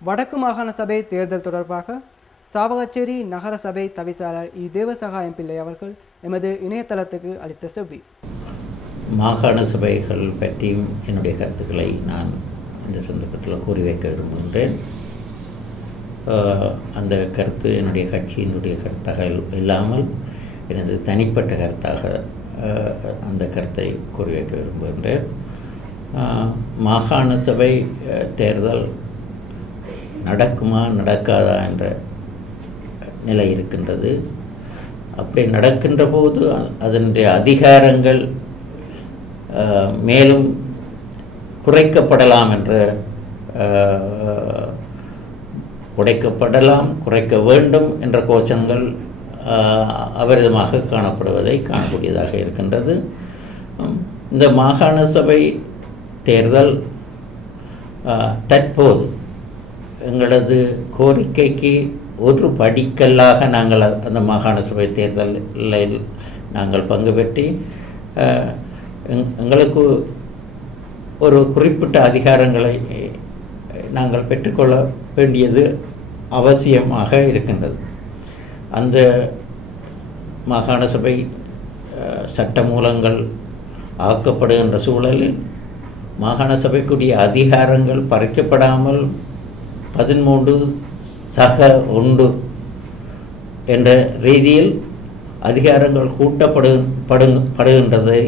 வடக்கு மாகாண சபை தேர்தல் தொடர்பாக சாவகச்சேரி நகர சபை தவிசாளர் இ. தேவசகாயம் பிள்ளை அவர்கள் எமது இணையதளத்துக்கு அளித்த செவ்வி. மாகாண சபைகள் பற்றியும் என்னுடைய கருத்துக்களை நான் இந்த சந்தர்ப்பத்தில் கூறி வைக்க விரும்புகின்றேன். அந்த கருத்து என்னுடைய கட்சியினுடைய கருத்தாக இல்லாமல் எனது தனிப்பட்ட கருத்தாக அந்த கருத்தை கூறி வைக்க விரும்புகின்றேன். மாகாண சபை தேர்தல் நடக்குமா நடக்காதா என்ற நிலை இருக்கின்றது. அப்படி நடக்கின்ற போது அதனுடைய அதிகாரங்கள் மேலும் குறைக்கப்படலாம் என்ற உடைக்கப்படலாம் குறைக்கப்படலாம் குறைக்க வேண்டும் என்ற கோச்சங்கள் ஆஹ், அபரிதமாக காணப்படுவதை காணக்கூடியதாக இருக்கின்றது. இந்த மாகாண சபை தேர்தல் தற்போது எங்களது கோரிக்கைக்கு ஒரு படிக்கல்லாக நாங்கள் அந்த மாகாண சபை தேர்தலில் நாங்கள் பங்கு பெற்றி எங்- எங்களுக்கு ஒரு குறிப்பிட்ட அதிகாரங்களை நாங்கள் பெற்றுக்கொள்ள வேண்டியது அவசியமாக இருக்கின்றது. அந்த மாகாண சபை சட்டமூலங்கள் சட்ட மூலங்கள் ஆக்கப்படுகின்ற சூழலில் மாகாண சபைக்குரிய அதிகாரங்கள் பறிக்கப்படாமல் பதிமூன்று சக ஒன்று என்ற ரீதியில் அதிகாரங்கள் கூட்டப்படு படு படுகின்றதை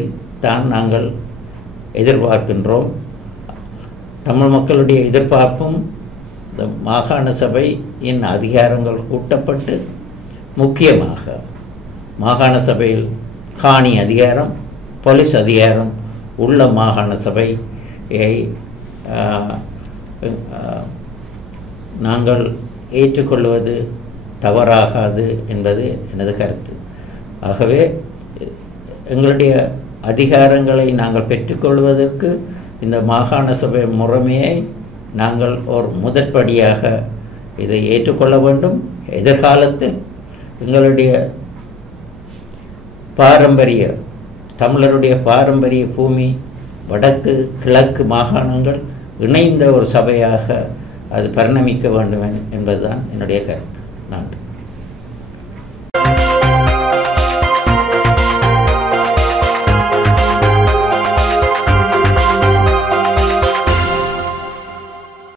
தான் நாங்கள் எதிர்பார்க்கின்றோம். தமிழ் மக்களுடைய எதிர்பார்ப்பும் இந்த மாகாண சபையின் அதிகாரங்கள் கூட்டப்பட்டு முக்கியமாக மாகாண சபையில் காணி அதிகாரம் போலீஸ் அதிகாரம் உள்ள மாகாண சபையை நாங்கள் ஏற்றுக்கொள்வது தவறாகாது என்பது எனது கருத்து. ஆகவே எங்களுடைய அதிகாரங்களை நாங்கள் பெற்றுக்கொள்வதற்கு இந்த மாகாண சபை முறைமையை நாங்கள் ஒரு முதற்படியாக இதை ஏற்றுக்கொள்ள வேண்டும். எதிர்காலத்தில் எங்களுடைய பாரம்பரிய தமிழருடைய பாரம்பரிய பூமி வடக்கு கிழக்கு மாகாணங்கள் இணைந்த ஒரு சபையாக அது பரிணமிக்க வேண்டும் என்பதுதான் என்னுடைய கருத்து. நன்றி.